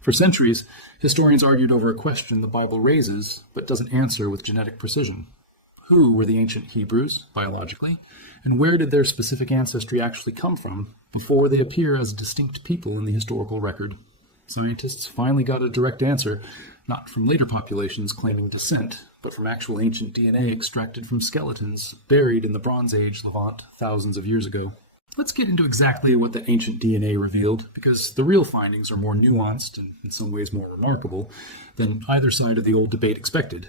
For centuries, historians argued over a question the Bible raises but doesn't answer with genetic precision. Who were the ancient Hebrews, biologically, and where did their specific ancestry actually come from before they appear as distinct people in the historical record? Scientists finally got a direct answer, not from later populations claiming descent, but from actual ancient DNA extracted from skeletons buried in the Bronze Age Levant thousands of years ago. Let's get into exactly what the ancient DNA revealed, because the real findings are more nuanced and in some ways more remarkable than either side of the old debate expected.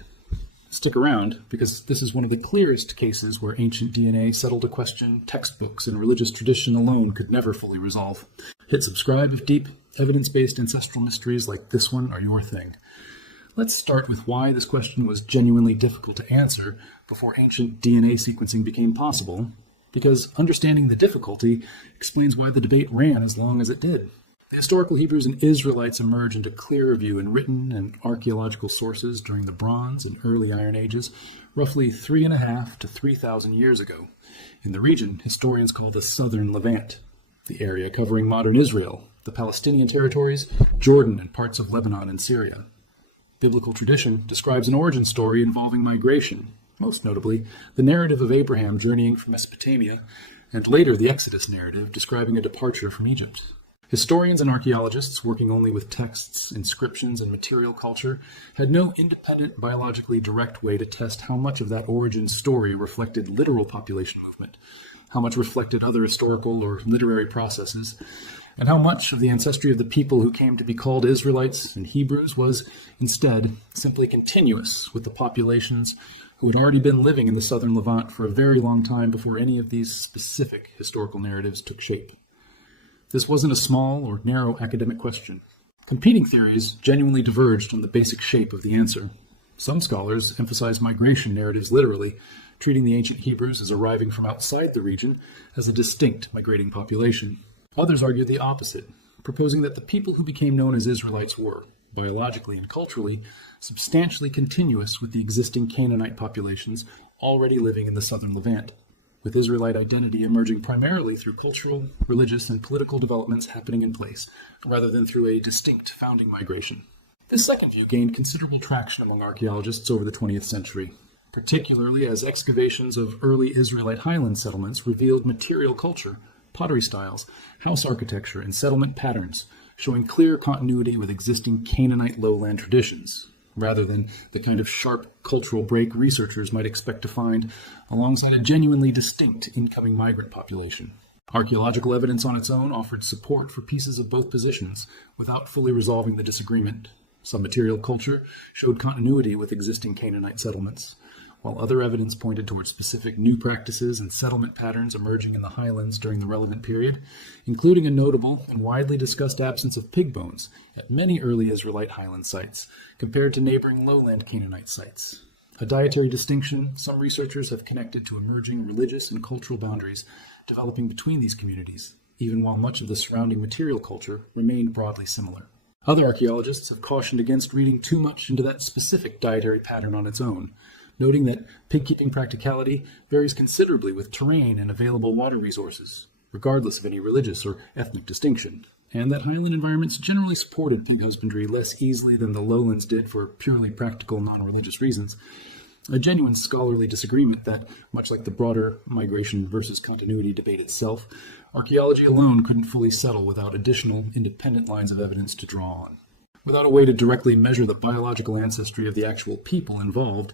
Stick around, because this is one of the clearest cases where ancient DNA settled a question textbooks and religious tradition alone could never fully resolve. Hit subscribe if deep, evidence-based ancestral mysteries like this one are your thing. Let's start with why this question was genuinely difficult to answer before ancient DNA sequencing became possible, because understanding the difficulty explains why the debate ran as long as it did. The historical Hebrews and Israelites emerge into clearer view in written and archaeological sources during the Bronze and early Iron Ages, roughly 3,500 to 3,000 years ago, in the region historians call the Southern Levant, the area covering modern Israel, the Palestinian territories, Jordan, and parts of Lebanon and Syria. Biblical tradition describes an origin story involving migration, most notably the narrative of Abraham journeying from Mesopotamia, and later the Exodus narrative describing a departure from Egypt. Historians and archaeologists, working only with texts, inscriptions, and material culture, had no independent, biologically direct way to test how much of that origin story reflected literal population movement, how much reflected other historical or literary processes, and how much of the ancestry of the people who came to be called Israelites and Hebrews was, instead, simply continuous with the populations who had already been living in the southern Levant for a very long time before any of these specific historical narratives took shape. This wasn't a small or narrow academic question. Competing theories genuinely diverged on the basic shape of the answer. Some scholars emphasize migration narratives literally, treating the ancient Hebrews as arriving from outside the region as a distinct migrating population. Others argue the opposite, proposing that the people who became known as Israelites were, biologically and culturally, substantially continuous with the existing Canaanite populations already living in the southern Levant, with Israelite identity emerging primarily through cultural, religious, and political developments happening in place, rather than through a distinct founding migration. This second view gained considerable traction among archaeologists over the 20th century, particularly as excavations of early Israelite highland settlements revealed material culture, pottery styles, house architecture, and settlement patterns, showing clear continuity with existing Canaanite lowland traditions, rather than the kind of sharp cultural break researchers might expect to find alongside a genuinely distinct incoming migrant population. Archaeological evidence on its own offered support for pieces of both positions without fully resolving the disagreement. Some material culture showed continuity with existing Canaanite settlements, while other evidence pointed towards specific new practices and settlement patterns emerging in the highlands during the relevant period, including a notable and widely discussed absence of pig bones at many early Israelite highland sites, compared to neighboring lowland Canaanite sites. A dietary distinction some researchers have connected to emerging religious and cultural boundaries developing between these communities, even while much of the surrounding material culture remained broadly similar. Other archaeologists have cautioned against reading too much into that specific dietary pattern on its own, noting that pig-keeping practicality varies considerably with terrain and available water resources, regardless of any religious or ethnic distinction, and that highland environments generally supported pig husbandry less easily than the lowlands did for purely practical, non-religious reasons. A genuine scholarly disagreement that, much like the broader migration versus continuity debate itself, archaeology alone couldn't fully settle without additional independent lines of evidence to draw on. Without a way to directly measure the biological ancestry of the actual people involved,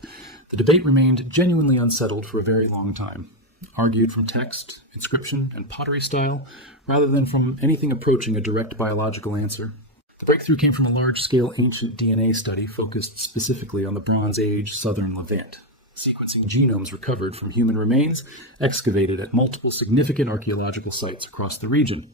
the debate remained genuinely unsettled for a very long time, argued from text, inscription, and pottery style, rather than from anything approaching a direct biological answer. The breakthrough came from a large-scale ancient DNA study focused specifically on the Bronze Age southern Levant, sequencing genomes recovered from human remains excavated at multiple significant archaeological sites across the region,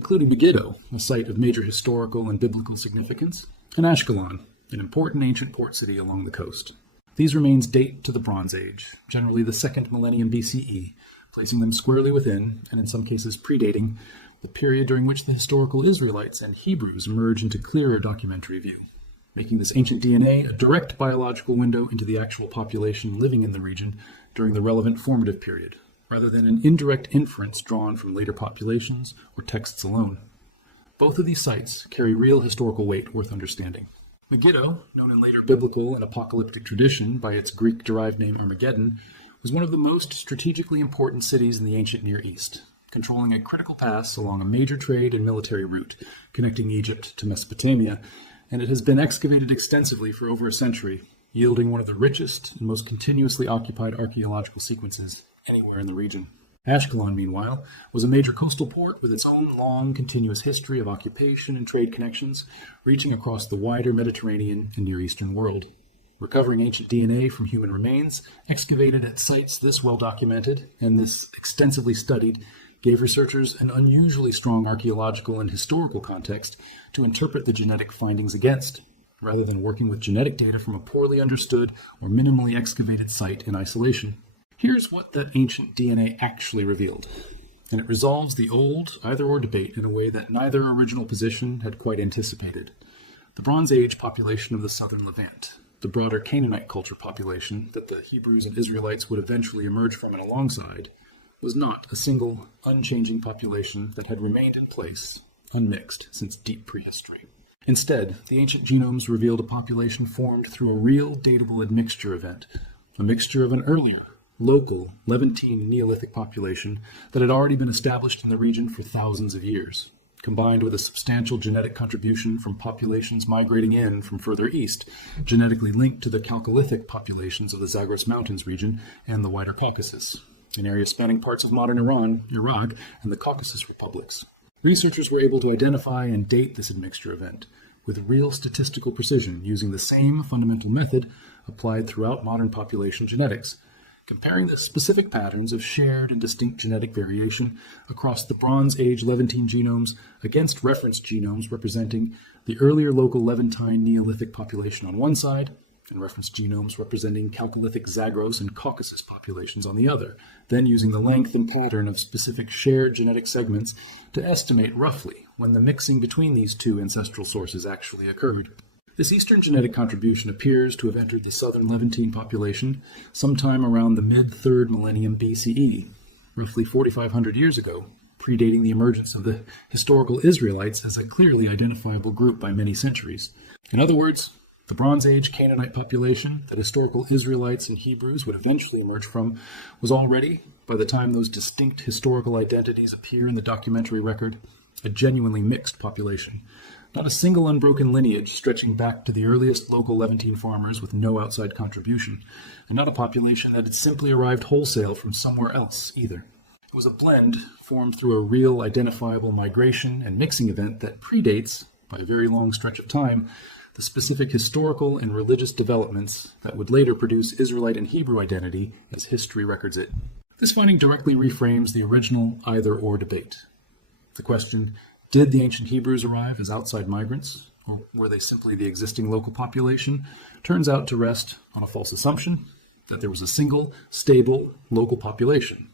including Megiddo, a site of major historical and biblical significance, and Ashkelon, an important ancient port city along the coast. These remains date to the Bronze Age, generally the 2nd millennium BCE, placing them squarely within, and in some cases predating, the period during which the historical Israelites and Hebrews emerge into clearer documentary view, making this ancient DNA a direct biological window into the actual population living in the region during the relevant formative period, rather than an indirect inference drawn from later populations or texts alone. Both of these sites carry real historical weight worth understanding. Megiddo, known in later biblical and apocalyptic tradition by its Greek-derived name Armageddon, was one of the most strategically important cities in the ancient Near East, controlling a critical pass along a major trade and military route connecting Egypt to Mesopotamia, and it has been excavated extensively for over a century, yielding one of the richest and most continuously occupied archaeological sequences anywhere in the region. Ashkelon, meanwhile, was a major coastal port with its own long, continuous history of occupation and trade connections, reaching across the wider Mediterranean and Near Eastern world. Recovering ancient DNA from human remains, excavated at sites this well documented and this extensively studied, gave researchers an unusually strong archaeological and historical context to interpret the genetic findings against, rather than working with genetic data from a poorly understood or minimally excavated site in isolation. Here's what that ancient DNA actually revealed, and it resolves the old either-or debate in a way that neither original position had quite anticipated. The Bronze Age population of the southern Levant, the broader Canaanite culture population that the Hebrews and Israelites would eventually emerge from and alongside, was not a single, unchanging population that had remained in place, unmixed, since deep prehistory. Instead, the ancient genomes revealed a population formed through a real, datable admixture event, a mixture of an earlier, local Levantine Neolithic population that had already been established in the region for thousands of years, combined with a substantial genetic contribution from populations migrating in from further east, genetically linked to the Chalcolithic populations of the Zagros Mountains region and the wider Caucasus, an area spanning parts of modern Iran, Iraq, and the Caucasus republics. Researchers were able to identify and date this admixture event with real statistical precision using the same fundamental method applied throughout modern population genetics, comparing the specific patterns of shared and distinct genetic variation across the Bronze Age Levantine genomes against reference genomes representing the earlier local Levantine Neolithic population on one side, and reference genomes representing Chalcolithic Zagros and Caucasus populations on the other, then using the length and pattern of specific shared genetic segments to estimate roughly when the mixing between these two ancestral sources actually occurred. This eastern genetic contribution appears to have entered the southern Levantine population sometime around the mid-3rd millennium BCE, roughly 4,500 years ago, predating the emergence of the historical Israelites as a clearly identifiable group by many centuries. In other words, the Bronze Age Canaanite population that historical Israelites and Hebrews would eventually emerge from was already, by the time those distinct historical identities appear in the documentary record, a genuinely mixed population. Not a single unbroken lineage stretching back to the earliest local Levantine farmers with no outside contribution, and not a population that had simply arrived wholesale from somewhere else either. It was a blend formed through a real identifiable migration and mixing event that predates, by a very long stretch of time, the specific historical and religious developments that would later produce Israelite and Hebrew identity as history records it. This finding directly reframes the original either-or debate. The question, did the ancient Hebrews arrive as outside migrants, or were they simply the existing local population, turns out to rest on a false assumption that there was a single, stable, local population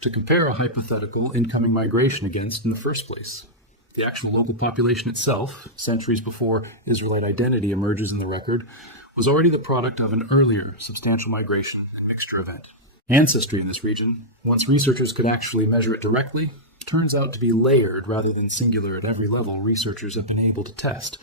to compare a hypothetical incoming migration against in the first place. The actual local population itself, centuries before Israelite identity emerges in the record, was already the product of an earlier substantial migration and mixture event. Ancestry in this region, once researchers could actually measure it directly, turns out to be layered rather than singular at every level researchers have been able to test.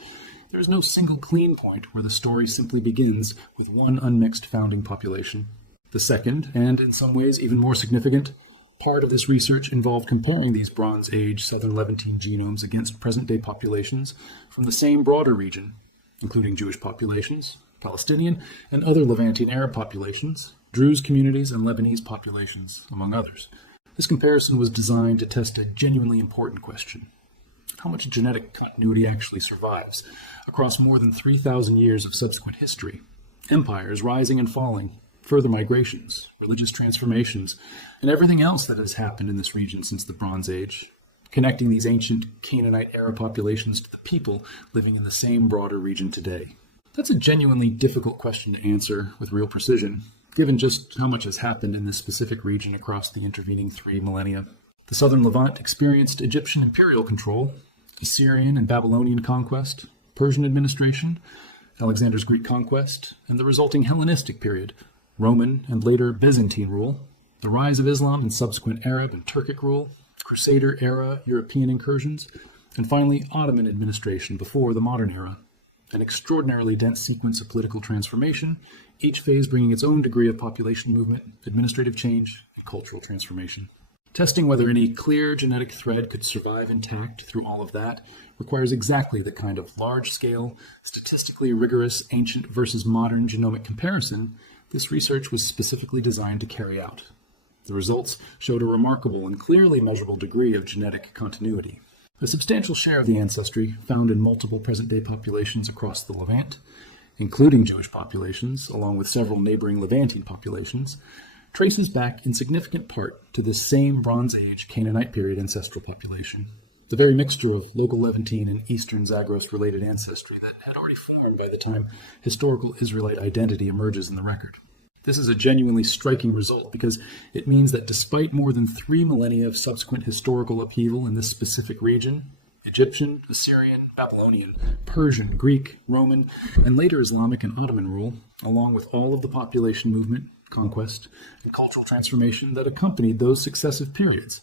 There is no single clean point where the story simply begins with one unmixed founding population. The second, and in some ways even more significant, part of this research involved comparing these Bronze Age Southern Levantine genomes against present-day populations from the same broader region, including Jewish populations, Palestinian and other Levantine Arab populations, Druze communities, and Lebanese populations, among others. This comparison was designed to test a genuinely important question. How much genetic continuity actually survives across more than 3,000 years of subsequent history? Empires rising and falling, further migrations, religious transformations, and everything else that has happened in this region since the Bronze Age, connecting these ancient Canaanite era populations to the people living in the same broader region today. That's a genuinely difficult question to answer with real precision, given just how much has happened in this specific region across the intervening 3 millennia. The southern Levant experienced Egyptian imperial control, Assyrian and Babylonian conquest, Persian administration, Alexander's Greek conquest, and the resulting Hellenistic period, Roman and later Byzantine rule, the rise of Islam and subsequent Arab and Turkic rule, Crusader-era European incursions, And finally, Ottoman administration before the modern era. An extraordinarily dense sequence of political transformation, each phase bringing its own degree of population movement, administrative change, and cultural transformation. Testing whether any clear genetic thread could survive intact through all of that requires exactly the kind of large-scale, statistically rigorous ancient versus modern genomic comparison this research was specifically designed to carry out. The results showed a remarkable and clearly measurable degree of genetic continuity. A substantial share of the ancestry found in multiple present-day populations across the Levant, including Jewish populations, along with several neighboring Levantine populations, traces back in significant part to this same Bronze Age Canaanite period ancestral population, the very mixture of local Levantine and Eastern Zagros-related ancestry that had already formed by the time historical Israelite identity emerges in the record. This is a genuinely striking result because it means that despite more than 3 millennia of subsequent historical upheaval in this specific region, Egyptian, Assyrian, Babylonian, Persian, Greek, Roman, and later Islamic and Ottoman rule, along with all of the population movement, conquest, and cultural transformation that accompanied those successive periods,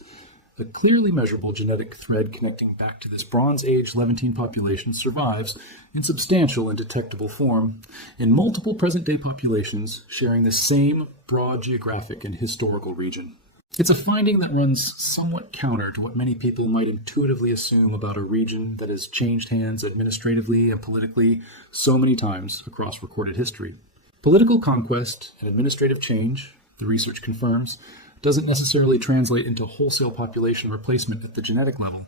a clearly measurable genetic thread connecting back to this Bronze Age Levantine population survives in substantial and detectable form in multiple present-day populations sharing the same broad geographic and historical region. It's a finding that runs somewhat counter to what many people might intuitively assume about a region that has changed hands administratively and politically so many times across recorded history. Political conquest and administrative change, the research confirms, doesn't necessarily translate into wholesale population replacement at the genetic level.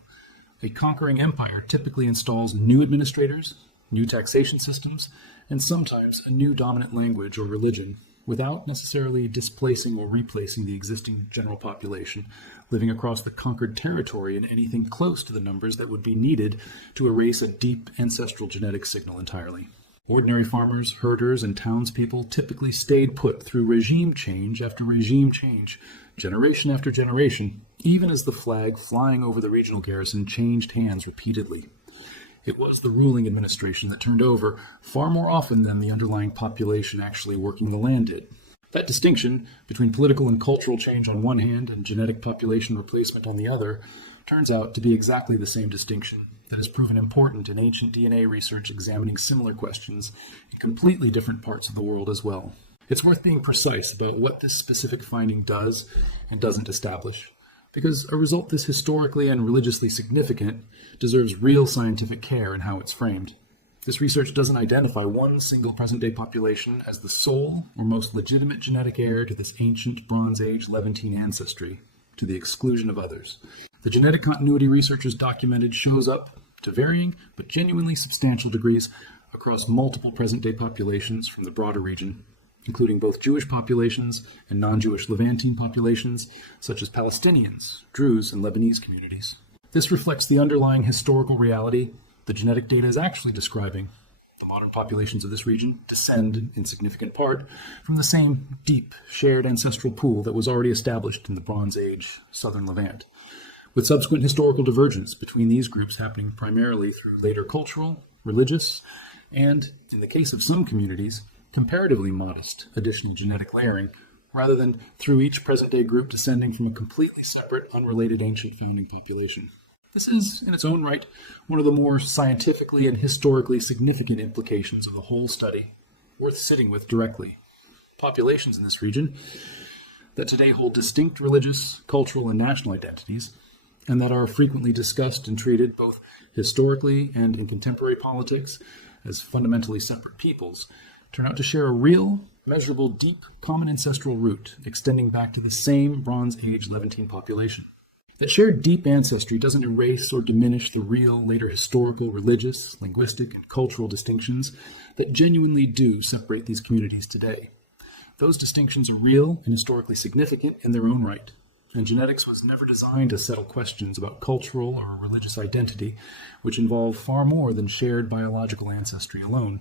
A conquering empire typically installs new administrators, new taxation systems, and sometimes a new dominant language or religion, without necessarily displacing or replacing the existing general population living across the conquered territory in anything close to the numbers that would be needed to erase a deep ancestral genetic signal entirely. Ordinary farmers, herders, and townspeople typically stayed put through regime change after regime change, generation after generation, even as the flag flying over the regional garrison changed hands repeatedly. It was the ruling administration that turned over far more often than the underlying population actually working the land did. That distinction between political and cultural change on one hand and genetic population replacement on the other turns out to be exactly the same distinction that has proven important in ancient DNA research examining similar questions in completely different parts of the world as well. It's worth being precise about what this specific finding does and doesn't establish, because a result this historically and religiously significant deserves real scientific care in how it's framed. This research doesn't identify one single present-day population as the sole or most legitimate genetic heir to this ancient Bronze Age Levantine ancestry, to the exclusion of others. The genetic continuity researchers documented shows up, to varying but genuinely substantial degrees, across multiple present-day populations from the broader region, including both Jewish populations and non-Jewish Levantine populations, such as Palestinians, Druze, and Lebanese communities. This reflects the underlying historical reality the genetic data is actually describing. The modern populations of this region descend, in significant part, from the same deep, shared ancestral pool that was already established in the Bronze Age southern Levant, with subsequent historical divergence between these groups happening primarily through later cultural, religious, and, in the case of some communities, comparatively modest additional genetic layering, rather than through each present-day group descending from a completely separate, unrelated ancient founding population. This is, in its own right, one of the more scientifically and historically significant implications of the whole study, worth sitting with directly. Populations in this region that today hold distinct religious, cultural, and national identities, and that are frequently discussed and treated both historically and in contemporary politics as fundamentally separate peoples, turn out to share a real, measurable, deep, common ancestral root extending back to the same Bronze Age Levantine population. That shared deep ancestry doesn't erase or diminish the real, later historical, religious, linguistic, and cultural distinctions that genuinely do separate these communities today. Those distinctions are real and historically significant in their own right, and genetics was never designed to settle questions about cultural or religious identity, which involve far more than shared biological ancestry alone.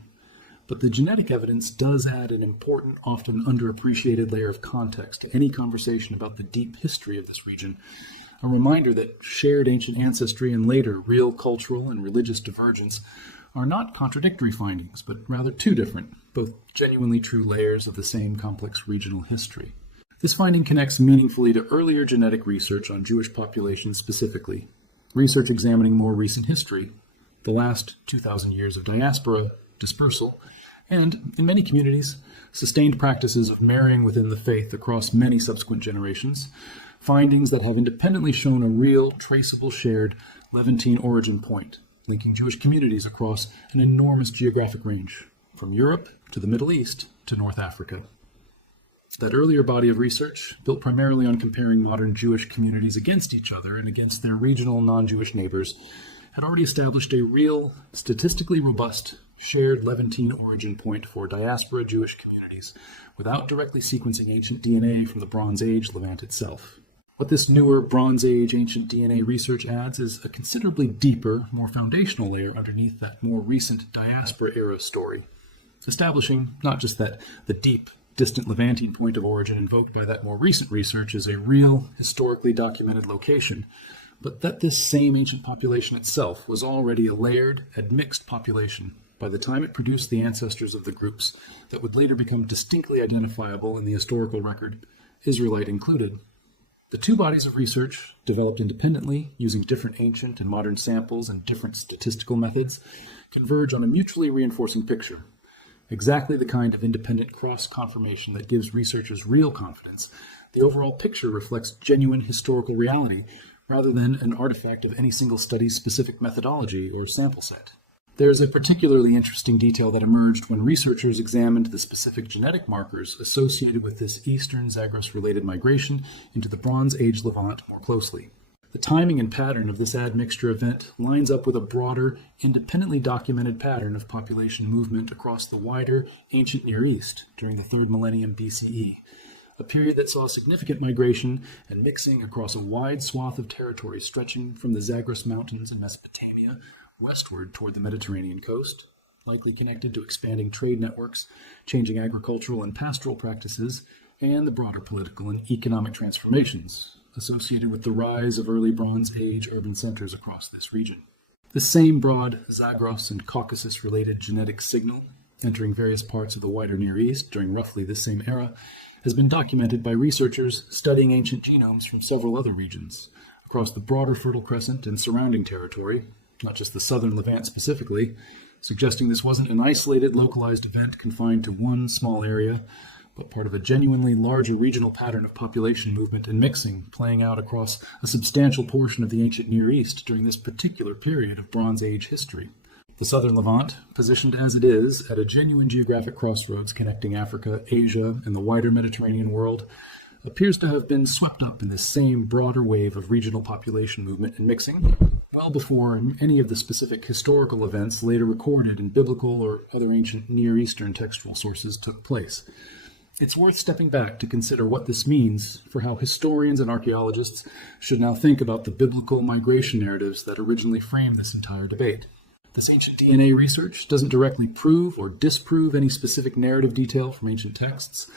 But the genetic evidence does add an important, often underappreciated layer of context to any conversation about the deep history of this region, a reminder that shared ancient ancestry and later real cultural and religious divergence are not contradictory findings, but rather two different, both genuinely true layers of the same complex regional history. This finding connects meaningfully to earlier genetic research on Jewish populations specifically, research examining more recent history, the last 2,000 years of diaspora, dispersal, and, in many communities, sustained practices of marrying within the faith across many subsequent generations, findings that have independently shown a real, traceable, shared Levantine origin point, linking Jewish communities across an enormous geographic range, from Europe to the Middle East to North Africa. That earlier body of research, built primarily on comparing modern Jewish communities against each other and against their regional non-Jewish neighbors, had already established a real, statistically robust, shared Levantine origin point for diaspora Jewish communities, without directly sequencing ancient DNA from the Bronze Age Levant itself. What this newer Bronze Age ancient DNA research adds is a considerably deeper, more foundational layer underneath that more recent diaspora-era story, establishing not just that the deep, distant Levantine point of origin invoked by that more recent research is a real, historically documented location, but that this same ancient population itself was already a layered, admixed population by the time it produced the ancestors of the groups that would later become distinctly identifiable in the historical record, Israelite included. The two bodies of research, developed independently using different ancient and modern samples and different statistical methods, converge on a mutually reinforcing picture. Exactly the kind of independent cross-confirmation that gives researchers real confidence. The overall picture reflects genuine historical reality rather than an artifact of any single study's specific methodology or sample set. There is a particularly interesting detail that emerged when researchers examined the specific genetic markers associated with this Eastern Zagros-related migration into the Bronze Age Levant more closely. The timing and pattern of this admixture event lines up with a broader, independently documented pattern of population movement across the wider ancient Near East during the 3rd millennium BCE, a period that saw significant migration and mixing across a wide swath of territory stretching from the Zagros Mountains in Mesopotamia westward toward the Mediterranean coast, likely connected to expanding trade networks, changing agricultural and pastoral practices, and the broader political and economic transformations associated with the rise of early Bronze Age urban centers across this region. The same broad Zagros and Caucasus-related genetic signal, entering various parts of the wider Near East during roughly this same era, has been documented by researchers studying ancient genomes from several other regions, across the broader Fertile Crescent and surrounding territory, not just the southern Levant specifically, suggesting this wasn't an isolated, localized event confined to one small area, but part of a genuinely larger regional pattern of population movement and mixing playing out across a substantial portion of the ancient Near East during this particular period of Bronze Age history. The southern Levant, positioned as it is at a genuine geographic crossroads connecting Africa, Asia, and the wider Mediterranean world, appears to have been swept up in this same broader wave of regional population movement and mixing, well before any of the specific historical events later recorded in biblical or other ancient Near Eastern textual sources took place. It's worth stepping back to consider what this means for how historians and archaeologists should now think about the biblical migration narratives that originally framed this entire debate. This ancient DNA research doesn't directly prove or disprove any specific narrative detail from ancient texts.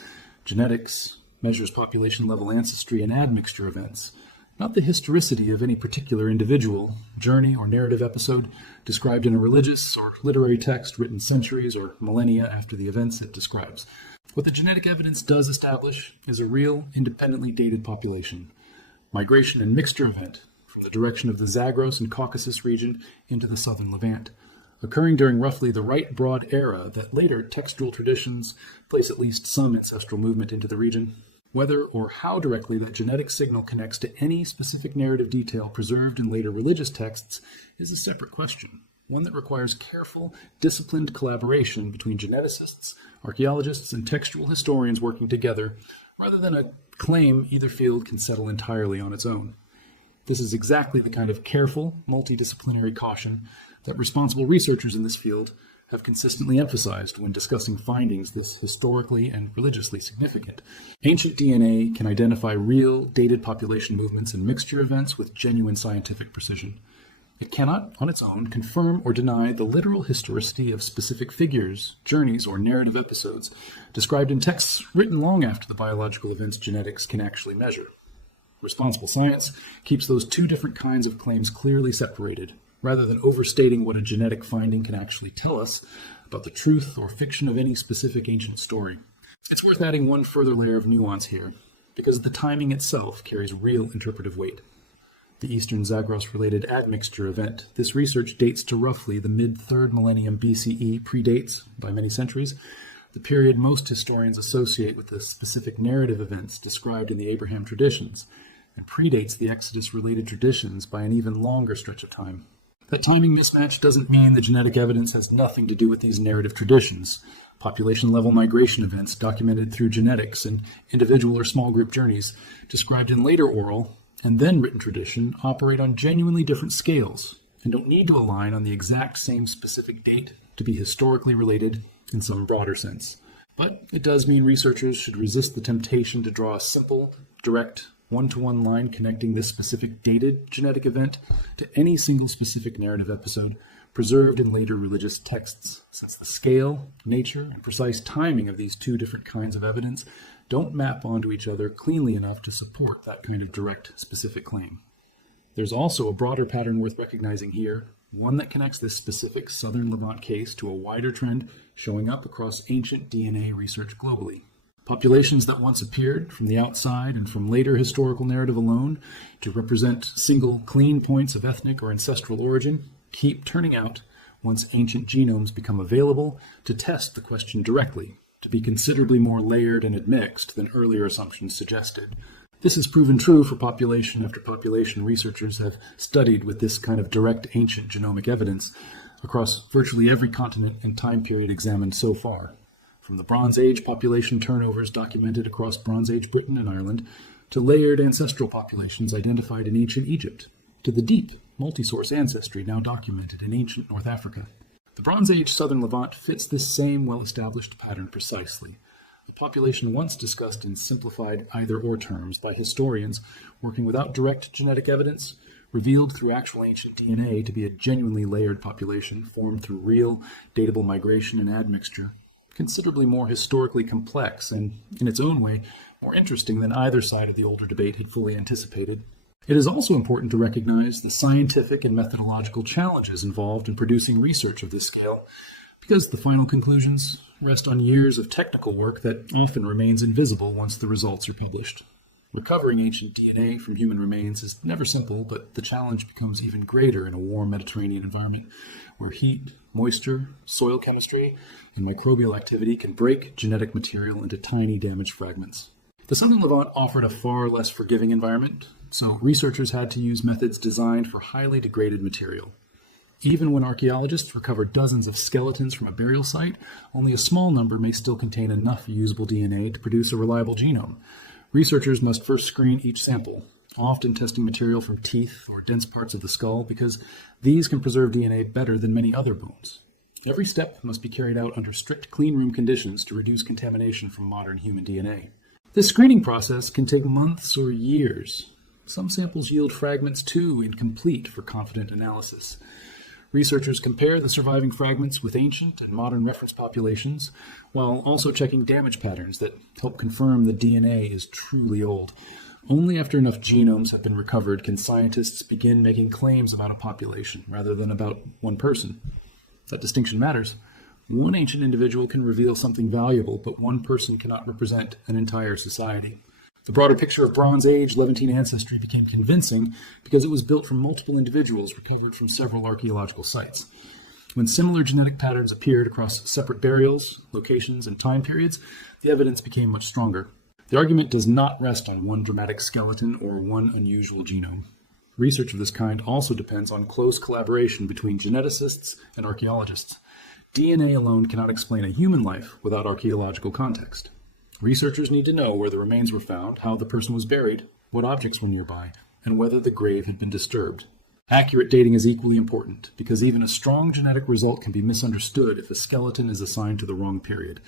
Genetics measures population-level ancestry and admixture events, not the historicity of any particular individual, journey, or narrative episode described in a religious or literary text written centuries or millennia after the events it describes. What the genetic evidence does establish is a real, independently dated population, migration and mixture event from the direction of the Zagros and Caucasus region into the southern Levant, occurring during roughly the right broad era that later textual traditions place at least some ancestral movement into the region. Whether or how directly that genetic signal connects to any specific narrative detail preserved in later religious texts is a separate question, one that requires careful, disciplined collaboration between geneticists, archaeologists, and textual historians working together, rather than a claim either field can settle entirely on its own. This is exactly the kind of careful, multidisciplinary caution that responsible researchers in this field have consistently emphasized when discussing findings this historically and religiously significant. Ancient DNA can identify real, dated population movements and mixture events with genuine scientific precision. It cannot, on its own, confirm or deny the literal historicity of specific figures, journeys, or narrative episodes described in texts written long after the biological events genetics can actually measure. Responsible science keeps those two different kinds of claims clearly separated, rather than overstating what a genetic finding can actually tell us about the truth or fiction of any specific ancient story. It's worth adding one further layer of nuance here, because the timing itself carries real interpretive weight. the Eastern Zagros-related admixture event. This research dates to roughly the mid-3rd millennium BCE, predates by many centuries, the period most historians associate with the specific narrative events described in the Abraham traditions, and predates the Exodus-related traditions by an even longer stretch of time. That timing mismatch doesn't mean the genetic evidence has nothing to do with these narrative traditions. Population-level migration events documented through genetics and individual or small group journeys described in later oral and then written tradition operate on genuinely different scales and don't need to align on the exact same specific date to be historically related in some broader sense. But it does mean researchers should resist the temptation to draw a simple, direct, one-to-one line connecting this specific dated genetic event to any single specific narrative episode preserved in later religious texts, since the scale, nature, and precise timing of these two different kinds of evidence don't map onto each other cleanly enough to support that kind of direct, specific claim. There's also a broader pattern worth recognizing here, one that connects this specific Southern Levant case to a wider trend showing up across ancient DNA research globally. Populations that once appeared from the outside and from later historical narrative alone to represent single clean points of ethnic or ancestral origin keep turning out once ancient genomes become available to test the question directly, to be considerably more layered and admixed than earlier assumptions suggested. This has proven true for population after population researchers have studied with this kind of direct ancient genomic evidence across virtually every continent and time period examined so far. From the Bronze Age population turnovers documented across Bronze Age Britain and Ireland, to layered ancestral populations identified in ancient Egypt, to the deep, multi-source ancestry now documented in ancient North Africa. The Bronze Age Southern Levant fits this same well-established pattern precisely. A population once discussed in simplified either-or terms by historians working without direct genetic evidence, revealed through actual ancient DNA to be a genuinely layered population formed through real, datable migration and admixture, considerably more historically complex and, in its own way, more interesting than either side of the older debate had fully anticipated. It is also important to recognize the scientific and methodological challenges involved in producing research of this scale, because the final conclusions rest on years of technical work that often remains invisible once the results are published. Recovering ancient DNA from human remains is never simple, but the challenge becomes even greater in a warm Mediterranean environment where heat, moisture, soil chemistry, and microbial activity can break genetic material into tiny damaged fragments. The Southern Levant offered a far less forgiving environment, so researchers had to use methods designed for highly degraded material. Even when archaeologists recover dozens of skeletons from a burial site, only a small number may still contain enough usable DNA to produce a reliable genome. Researchers must first screen each sample, often testing material from teeth or dense parts of the skull, because these can preserve DNA better than many other bones. Every step must be carried out under strict cleanroom conditions to reduce contamination from modern human DNA. This screening process can take months or years. Some samples yield fragments too incomplete for confident analysis. Researchers compare the surviving fragments with ancient and modern reference populations, while also checking damage patterns that help confirm the DNA is truly old. Only after enough genomes have been recovered can scientists begin making claims about a population rather than about one person. That distinction matters. One ancient individual can reveal something valuable, but one person cannot represent an entire society. The broader picture of Bronze Age Levantine ancestry became convincing because it was built from multiple individuals recovered from several archaeological sites. When similar genetic patterns appeared across separate burials, locations, and time periods, the evidence became much stronger. The argument does not rest on one dramatic skeleton or one unusual genome. Research of this kind also depends on close collaboration between geneticists and archaeologists. DNA alone cannot explain a human life without archaeological context. Researchers need to know where the remains were found, how the person was buried, what objects were nearby, and whether the grave had been disturbed. Accurate dating is equally important, because even a strong genetic result can be misunderstood if a skeleton is assigned to the wrong period.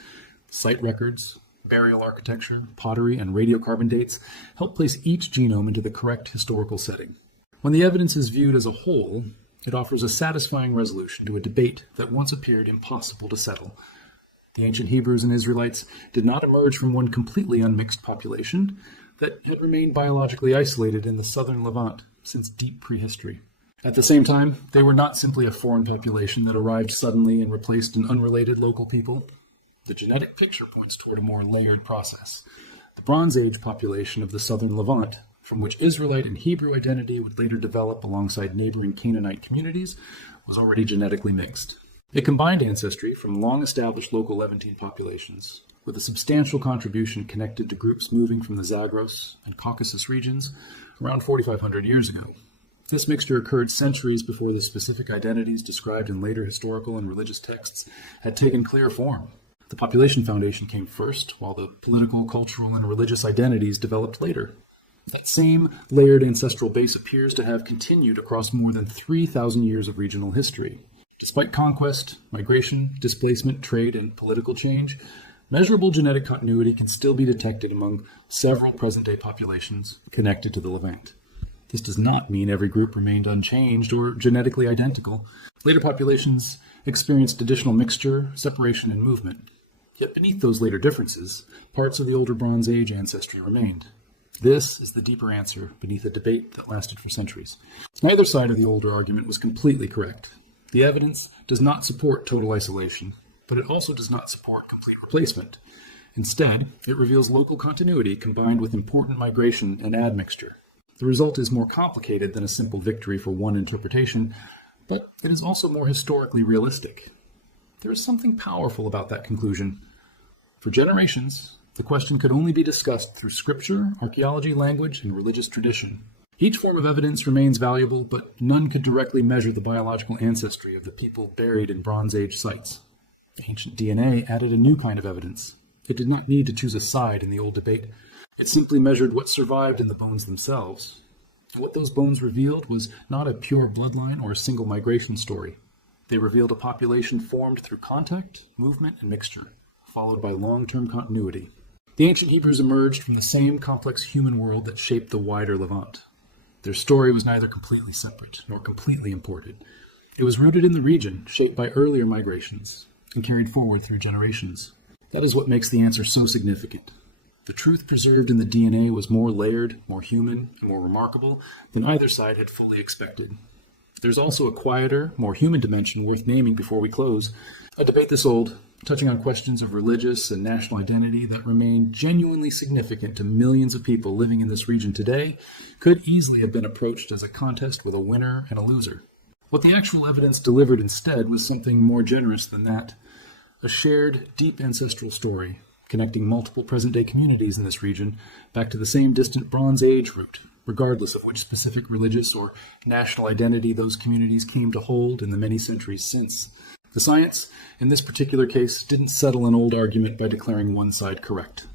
Site records, burial architecture, pottery, and radiocarbon dates help place each genome into the correct historical setting. When the evidence is viewed as a whole, it offers a satisfying resolution to a debate that once appeared impossible to settle. The ancient Hebrews and Israelites did not emerge from one completely unmixed population that had remained biologically isolated in the southern Levant since deep prehistory. At the same time, they were not simply a foreign population that arrived suddenly and replaced an unrelated local people. The genetic picture points toward a more layered process. The Bronze Age population of the southern Levant from which Israelite and Hebrew identity would later develop alongside neighboring Canaanite communities, was already genetically mixed. It combined ancestry from long-established local Levantine populations with a substantial contribution connected to groups moving from the Zagros and Caucasus regions around 4,500 years ago. This mixture occurred centuries before the specific identities described in later historical and religious texts had taken clear form. The population foundation came first, while the political, cultural, and religious identities developed later. That same layered ancestral base appears to have continued across more than 3,000 years of regional history. Despite conquest, migration, displacement, trade, and political change, measurable genetic continuity can still be detected among several present-day populations connected to the Levant. This does not mean every group remained unchanged or genetically identical. Later populations experienced additional mixture, separation, and movement. Yet beneath those later differences, parts of the older Bronze Age ancestry remained. This is the deeper answer beneath a debate that lasted for centuries. Neither side of the older argument was completely correct. The evidence does not support total isolation, but it also does not support complete replacement. Instead, it reveals local continuity combined with important migration and admixture. The result is more complicated than a simple victory for one interpretation, but it is also more historically realistic. There is something powerful about that conclusion. For generations, the question could only be discussed through scripture, archaeology, language, and religious tradition. Each form of evidence remains valuable, but none could directly measure the biological ancestry of the people buried in Bronze Age sites. Ancient DNA added a new kind of evidence. It did not need to choose a side in the old debate. It simply measured what survived in the bones themselves. What those bones revealed was not a pure bloodline or a single migration story. They revealed a population formed through contact, movement, and mixture, followed by long-term continuity. The ancient Hebrews emerged from the same complex human world that shaped the wider Levant. Their story was neither completely separate nor completely imported. It was rooted in the region, shaped by earlier migrations, and carried forward through generations. That is what makes the answer so significant. The truth preserved in the DNA was more layered, more human, and more remarkable than either side had fully expected. There's also a quieter, more human dimension worth naming before we close. A debate this old, touching on questions of religious and national identity that remain genuinely significant to millions of people living in this region today, could easily have been approached as a contest with a winner and a loser. What the actual evidence delivered instead was something more generous than that. A shared, deep ancestral story, connecting multiple present-day communities in this region back to the same distant Bronze Age root, regardless of which specific religious or national identity those communities came to hold in the many centuries since. The science, in this particular case, didn't settle an old argument by declaring one side correct.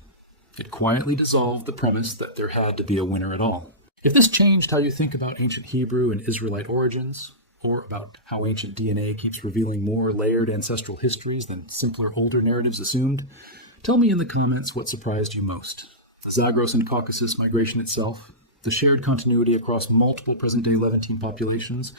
It quietly dissolved the premise that there had to be a winner at all. If this changed how you think about ancient Hebrew and Israelite origins, or about how ancient DNA keeps revealing more layered ancestral histories than simpler older narratives assumed, tell me in the comments what surprised you most. The Zagros and Caucasus migration itself, the shared continuity across multiple present-day Levantine populations,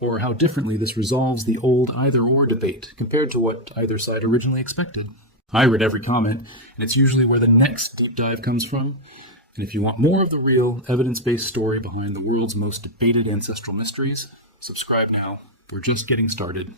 or how differently this resolves the old either-or debate compared to what either side originally expected. I read every comment, and it's usually where the next deep dive comes from. And if you want more of the real, evidence-based story behind the world's most debated ancestral mysteries, subscribe now. We're just getting started.